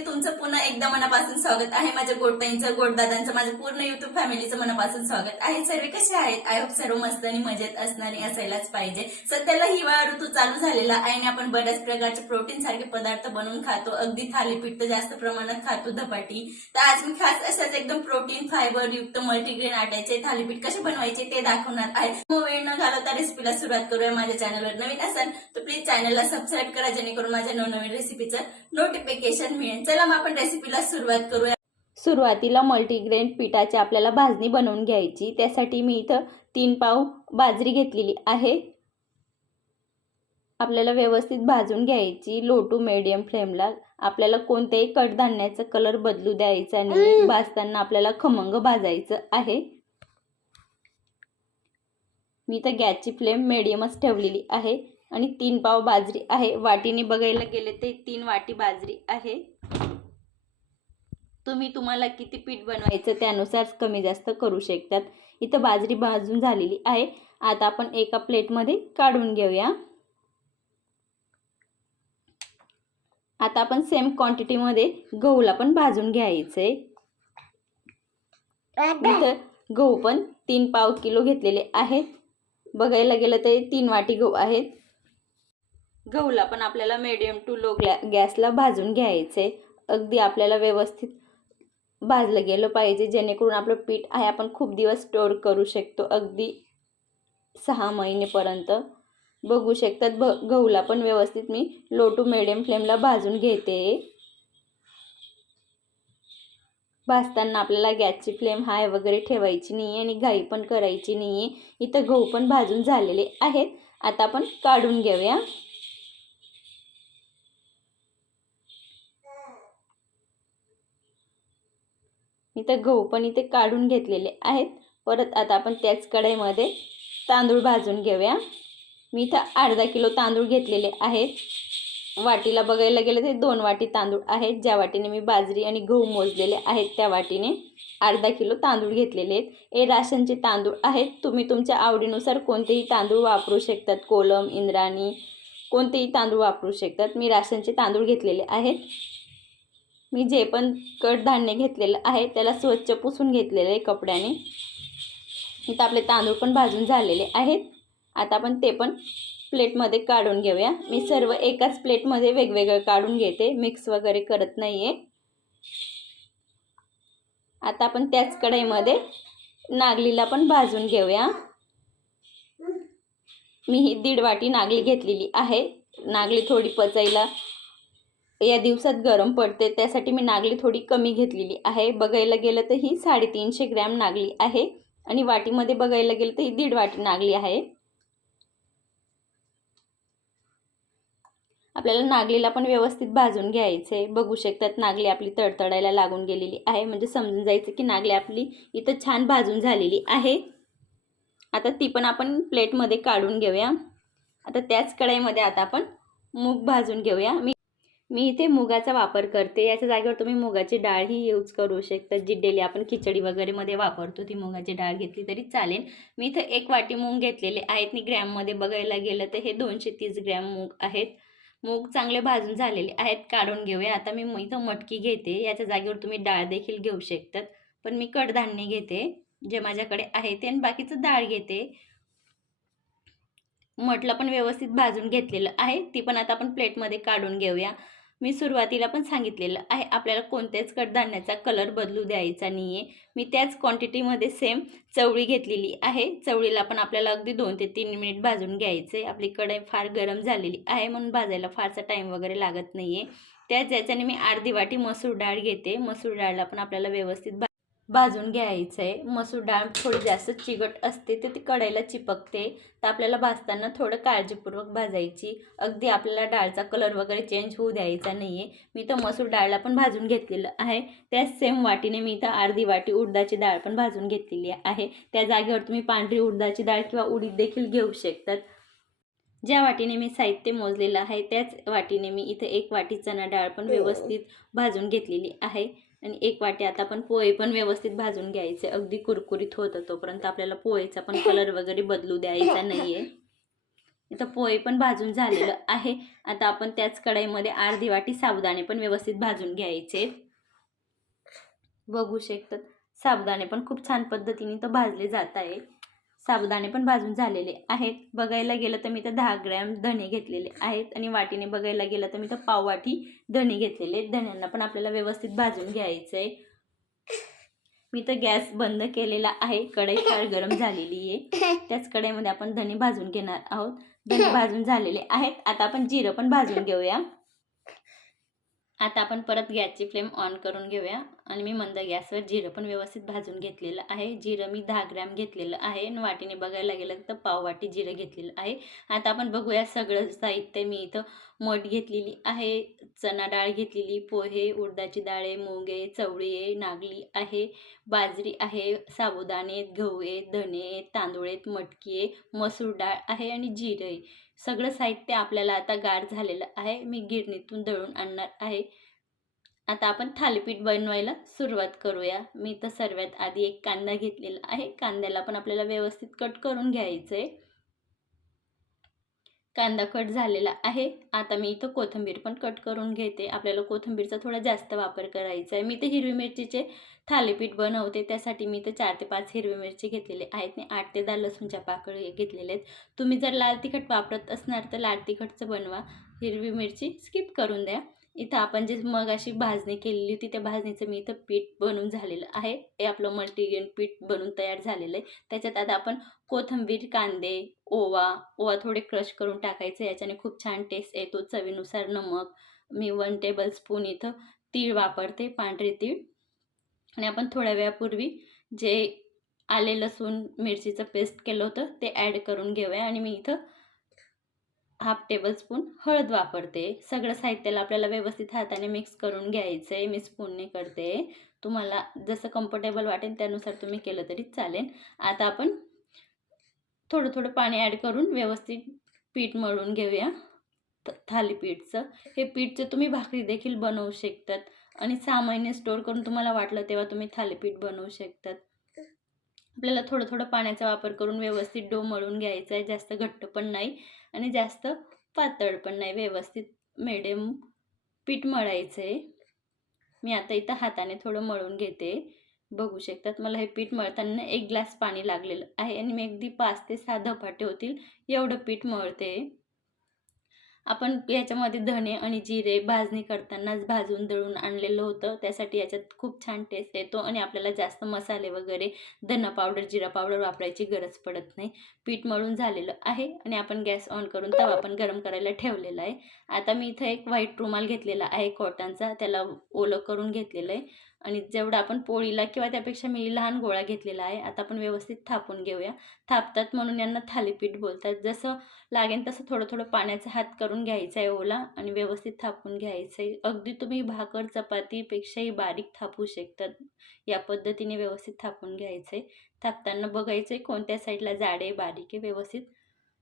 तुमचं पुन्हा एकदा मनापासून स्वागत आहे. माझ्या गोडताईंचं गोडदादांचं माझं पूर्ण युट्यूब फॅमिलीचं मनापासून स्वागत आहे. सर्व कसे आहेत? आय होप सर्व मस्त आणि मजेत असणारे असायलाच पाहिजे. सध्याला हिवाळा ऋतू चालू झालेला आहे आणि आपण बऱ्याच प्रकारचे प्रोटीन सारखे पदार्थ बनवून खातो. अगदी थालीपीठ तर जास्त प्रमाणात खातो धपाटी. तर आज मी खास अशाच एकदम प्रोटीन फायबर युक्त मल्टीग्रेन आटायचे थालीपीठ कसे बनवायचे ते दाखवणार आहे. मग वेळ न घालवता रेसिपीला सुरुवात करूया. माझ्या चॅनलवर नवीन असाल तर प्लीज चॅनलला सबस्क्राईब करा जेणेकरून माझ्या नवनवीन रेसिपीचं नोटिफिकेशन मिळेल. चला मग आपण रेसिपीला सुरुवात करूया. सुरुवातीला मल्टीग्रेन पिठाची आपल्याला भाजणी बनवून घ्यायची. त्यासाठी मी इथं तीन पाव बाजरी घेतलेली आहे. आपल्याला व्यवस्थित भाजून घ्यायची. लो टू मिडियम फ्लेमला आपल्याला कोणत्याही कडधान्याचा कलर बदलू द्यायचा नाही भाजताना आपल्याला खमंग भाजायचं आहे. मी तर गॅसची फ्लेम मिडियमच ठेवलेली आहे. आणि तीन पाव बाजरी आहे. वाटीने बघायला गेले ते तीन वाटी बाजरी आहे. तुम्ही तुम्हाला किती पीठ बनवायचं त्यानुसार कमी जास्त करू शकतात. इथं बाजरी भाजून झालेली आहे. आता आपण एका प्लेटमध्ये काढून घेऊया. आता आपण सेम क्वांटिटीमध्ये गहूला पण भाजून घ्यायचं इथं गहू पण तीन पाव किलो घेतलेले आहेत. बघायला गेलं तर तीन वाटी गहू आहेत. गहूला पण आपल्याला मिडियम टू लो ग्लॅ गॅसला भाजून घ्यायचं अगदी आपल्याला व्यवस्थित भाजलं गेलं पाहिजे जेणेकरून आपलं पीठ आहे आपण खूप दिवस स्टोअर करू शकतो. अगदी सहा महिनेपर्यंत. बघू शकतात ब गहूला पण व्यवस्थित मी लो टू मिडियम फ्लेमला भाजून घेते. भाजताना आपल्याला गॅसची फ्लेम हाय वगैरे ठेवायची नाही आहे आणि घाई पण करायची नाही आहे इथं गहू पण भाजून झालेले आहेत. आता आपण काढून घेऊया. मी तर गहू पण इथे काढून घेतलेले आहेत. परत आता आपण त्याच कढईमध्ये तांदूळ भाजून घेऊया. मी इथं अर्धा किलो तांदूळ घेतलेले आहेत. वाटीला बघायला गेलं ते दोन वाटी तांदूळ आहेत. ज्या वाटीने मी बाजरी आणि गहू मोजलेले आहेत त्या वाटीने अर्धा किलो तांदूळ घेतलेले आहेत. हे राशनचे तांदूळ आहेत. तुम्ही तुमच्या आवडीनुसार कोणतेही तांदूळ वापरू शकतात. कोलम इंद्राणी कोणतेही तांदूळ वापरू शकतात. मी राशनचे तांदूळ घेतलेले आहेत. मी जे पण कडधान्य घेतलेलं आहे त्याला स्वच्छ पुसून घेतलेलं आहे कपड्याने. इथं आपले तांदूळ पण भाजून झालेले आहेत. आता आपण ते पण प्लेटमध्ये काढून घेऊया. मी सर्व एकाच प्लेटमध्ये वेगवेगळं काढून घेते. मिक्स वगैरे करत नाही आहे आता आपण त्याच कढईमध्ये नागलीला पण भाजून घेऊया. मी ही दीड वाटी नागली घेतलेली आहे. नागली थोडी पचायला या दिवसात गरम पडते. त्यासाठी मी नागली थोडी कमी घेतलेली आहे. बघायला गेलं तर ही साडेतीनशे ग्रॅम नागली आहे. आणि वाटीमध्ये बघायला गेलं तर ही दीड वाटी नागली आहे. आपल्याला नागलीला पण व्यवस्थित भाजून घ्यायचं. आहे बघू शकतात नागली आपली तडतडायला लागून गेलेली आहे. म्हणजे समजून जायचं की नागली आपली इथं छान भाजून झालेली आहे. आता ती पण आपण प्लेटमध्ये काढून घेऊया. आता त्याच कढाईमध्ये आता आपण मूग भाजून घेऊया. मी मी इथे मुगाचा वापर करते. याच्या जागेवर तुम्ही मुगाची डाळही यूज करू शकता. जी डेली आपण खिचडी वगैरेमध्ये वापरतो ती मुगाची डाळ घेतली तरी चालेल. मी इथं एक वाटी मूग घेतलेले आहेत. मी ग्रॅममध्ये बघायला गेलं तर हे दोनशे तीस ग्रॅम मूग आहेत. मूग चांगले भाजून झालेले आहेत. काढून घेऊया. आता मी इथं मटकी घेते. याच्या जागेवर तुम्ही डाळ देखील घेऊ शकतात. पण मी कडधान्य घेते जे माझ्याकडे आहे ते. आणि बाकीचं डाळ घेते. मटलं पण व्यवस्थित भाजून घेतलेलं आहे. ती पण आता आपण प्लेटमध्ये काढून घेऊया. मी सुरुवातीला पण सांगितलेलं आहे आपल्याला कोणत्याच कडधान्याचा कलर बदलू द्यायचा नाही आहे मी त्याच क्वांटिटीमध्ये सेम चवळी घेतलेली आहे. चवळीला पण आपल्याला अगदी दोन ते तीन मिनिट भाजून घ्यायचं आहे आपली कढई फार गरम झालेली आहे म्हणून भाजायला फारसा टाईम वगैरे लागत नाही आहे त्याच ज्याच्याने मी अर्धी वाटी मसूर डाळ घेते. मसूर डाळला पण आपल्याला व्यवस्थित भाजून घ्यायचं. आहे मसूर डाळ थोडी जास्त चिकट असते ते ती कढईला चिपकते. तर आपल्याला भाजताना थोडं काळजीपूर्वक भाजायची. अगदी आपल्याला डाळचा कलर वगैरे चेंज होऊ द्यायचा नाही आहे मी तर मसूर डाळला पण भाजून घेतलेलं आहे. त्याच सेम वाटीने मी इथं अर्धी वाटी उडदाची डाळ पण भाजून घेतलेली आहे. त्या जागेवर तुम्ही पांढरी उडदाची डाळ किंवा उडीद देखील घेऊ शकतात. ज्या वाटीने मी साहित्य मोजलेलं आहे त्याच वाटीने मी इथे एक वाटी चणा डाळ पण व्यवस्थित भाजून घेतलेली आहे. आणि एक वाटी आता आपण पोहे पण व्यवस्थित भाजून घ्यायचे. अगदी कुरकुरीत होतं तोपर्यंत आपल्याला पोहेचा पण कलर वगैरे बदलू द्यायचा नाही आहे इथं पोहे पण भाजून झालेलं आहे. आता आपण त्याच कढाईमध्ये अर्धी वाटी साबुदाणे पण व्यवस्थित भाजून घ्यायचे. बघू शकतात. साबुदाणे पण खूप छान पद्धतीने तर भाजले जात आहे साबुदाणे पण भाजून झालेले आहेत. बघायला गेलं तर मी तर दहा ग्रॅम धणे घेतलेले आहेत आणि वाटीने बघायला गेलं तर मी तर पाववाटी धणे घेतलेले आहेत. धण्यांना पण आपल्याला व्यवस्थित भाजून घ्यायचं आहे मी तर गॅस बंद केलेला आहे. कढई फार गरम झालेली आहे. त्याच कढईमध्ये आपण धणे भाजून घेणार आहोत. धणे भाजून झालेले आहेत. आता आपण जिरं पण भाजून घेऊया. आता आपण परत गॅसची फ्लेम ऑन करून घेऊया. आणि मी मंद गॅसवर जिरं पण व्यवस्थित भाजून घेतलेलं आहे. जिरं मी दहा ग्रॅम घेतलेलं आहे. आणि वाटीने बघायला गेलं तर पाववाटी जिरं घेतलेलं आहे. आता आपण बघूया सगळं साहित्य मी इथं मठ घेतलेली आहे. चणा डाळ घेतलेली पोहे उडदाची डाळे मुगे चवळी आहे नागली आहे बाजरी आहे साबुदाणे आहेत, गहू आहेत धणे आहेत, तांदूळ आहेत मटकी आहे मसूर डाळ आहे आणि जिरं आहे. सगळं साहित्य आपल्याला आता गार झालेलं आहे. मी गिरणीतून दळून आणणार आहे. आता आपण थालीपीठ बनवायला सुरुवात करूया. मी तर सर्वात आधी एक कांदा घेतलेला आहे. कांद्याला पण आपल्याला व्यवस्थित कट करून घ्यायचं आहे कांदा कट झालेला आहे. आता मी इथं कोथिंबीर पण कट करून घेते. आपल्याला कोथिंबीरचा थोडा जास्त वापर करायचा आहे. मी ते हिरवी मिरचीचे थालीपीठ बनवते. त्यासाठी मी तर चार ते पाच हिरवी मिरची घेतलेले आहेत. आणि आठ ते दहा लसूणच्या पाकळी घेतलेले आहेत. तुम्ही जर लाल तिखट वापरत असणार तर लाल तिखटचं बनवा. हिरवी मिरची स्किप करून द्या. इथं आपण जे मग अशी भाजणी केलेली होती त्या भाजणीचं मी इथं पीठ बनवून झालेलं आहे. हे आपलं मल्टीग्रेन पीठ बनवून तयार झालेलं आहे. त्याच्यात आता आपण कोथिंबीर कांदे ओवा ओवा थोडे क्रश करून टाकायचे. याच्याने खूप छान टेस्ट येतो. चवीनुसार नमक मी वन टेबल स्पून इथं तीळ वापरते पांढरे तीळ. आणि आपण थोड्या वेळापूर्वी जे आले लसूण मिरचीचं पेस्ट केलं होतं ते ॲड करून घेऊया. आणि मी इथं हाफ टेबल स्पून हळद वापरते. सगळं साहित्याला आपल्याला व्यवस्थित हाताने मिक्स करून घ्यायचं आहे मी स्पूनने करते. तुम्हाला जसं कम्फर्टेबल वाटेल त्यानुसार तुम्ही केलं तरी चालेल. आता आपण थोडं थोडं पाणी ॲड करून व्यवस्थित पीठ मळून घेऊया. थालीपीठचं हे पीठचं तुम्ही भाकरी देखील बनवू शकतात. आणि सहा महिने स्टोअर करून तुम्हाला वाटलं तेव्हा तुम्ही थालीपीठ बनवू शकतात. आपल्याला थोडं थोडं पाण्याचा वापर करून व्यवस्थित डो मळून घ्यायचा आहे. जास्त घट्ट पण नाही आणि जास्त पातळ पण नाही. व्यवस्थित मिडियम पीठ मळायचं आहे मी आता इथं हाताने थोडं मळून घेते. बघू शकतात मला हे पीठ मळताना एक ग्लास पाणी लागलेलं आहे आणि मी अगदी पाच ते सहा धपाटे होतील एवढं पीठ मळते. आपण याच्यामध्ये धणे आणि जिरे भाजणी करतानाच भाजून दळून आणलेलं होतं. त्यासाठी याच्यात खूप छान टेस्ट येतो आणि आपल्याला जास्त मसाले वगैरे धना पावडर जिरा पावडर वापरायची गरज पडत नाही. पीठ मळून झालेलं आहे आणि आपण गॅस ऑन करून तवा पण गरम करायला ठेवलेला आहे. आता मी इथं एक व्हाईट रुमाल घेतलेला आहे कॉटनचा. त्याला ओलं करून घेतलेलं आहे. आणि जेवढा आपण पोळीला किंवा त्यापेक्षा मी लहान गोळा घेतलेला आहे आता आपण व्यवस्थित थापून घेऊया. थापतात म्हणून यांना थालीपीठ बोलतात. जसं लागेल तसं थोडं थोडं पाण्याचा हात करून घ्यायचा आहे ओला आणि व्यवस्थित थापून घ्यायचं आहे. अगदी तुम्ही भाकर चपातीपेक्षाही बारीक थापू शकतात या पद्धतीने व्यवस्थित थापून घ्यायचं आहे. थापताना बघायचं आहे कोणत्या साईडला जाड आहे बारीक आहे. व्यवस्थित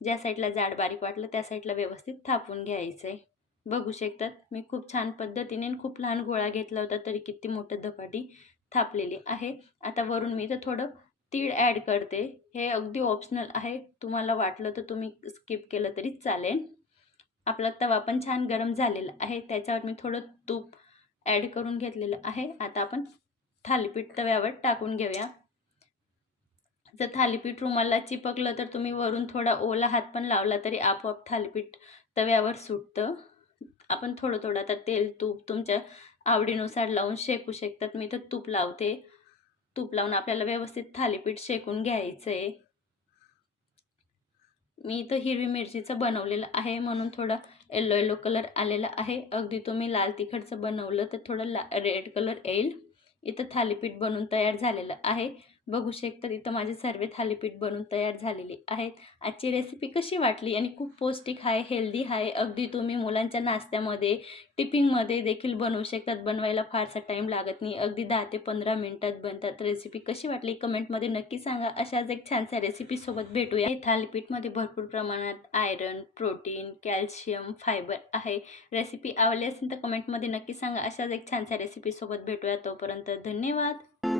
ज्या साईडला जाड बारीक वाटलं त्या साईडला व्यवस्थित थापून घ्यायचं आहे. बघू शकतात. मी खूप छान पद्धतीने आणि खूप लहान गोळा घेतला होता तरी किती मोठं धपाटी थापलेली आहे. आता वरून मी इथं थोडं तीळ ॲड करते. हे अगदी ऑप्शनल आहे. तुम्हाला वाटलं तर तुम्ही स्किप केलं तरी चालेल. आपला तवा पण छान गरम झालेला आहे. त्याच्यावर मी थोडं तूप ॲड करून घेतलेलं आहे. आता आपण थालीपीठ तव्यावर टाकून घेऊया. जर थालीपीठ रुमाला चिपकलं तर तुम्ही वरून थोडा ओला हात पण लावला तरी आपोआप थालीपीठ तव्यावर सुटतं. आपण थोडं थोडं आता तेल तूप तुमच्या आवडीनुसार लावून शेकू शकतात. मी तर तूप लावते. तूप लावून आपल्याला व्यवस्थित थालीपीठ शेकून घ्यायचं आहे मी इथं हिरवी मिरचीचं बनवलेलं आहे म्हणून थोडं येल्लो येल्लो कलर आलेला आहे. अगदी तुम्ही लाल तिखटचं बनवलं तर थोडं ला रेड कलर येईल. इथं थालीपीठ बनवून तयार झालेलं आहे. बघू शकता इथं माझे सर्व थालीपीठ बनवून तयार झालेली आहेत. आजची रेसिपी कशी वाटली आणि खूप पौष्टिक आहे हेल्दी आहे. अगदी तुम्ही मुलांच्या नाश्त्यामध्ये टिफिनमध्ये देखील बनवू शकतात. बनवायला फारसा टाईम लागत नाही. अगदी दहा ते पंधरा मिनटात बनतात. रेसिपी कशी वाटली कमेंटमध्ये नक्की सांगा. अशाच एक छानशा रेसिपीसोबत भेटूया. हे थालीपीठमध्ये भरपूर प्रमाणात आयरन प्रोटीन कॅल्शियम फायबर आहे. रेसिपी आवडली असेल तर कमेंटमध्ये नक्की सांगा. अशाच एक छानशा रेसिपीसोबत भेटूया. तोपर्यंत धन्यवाद.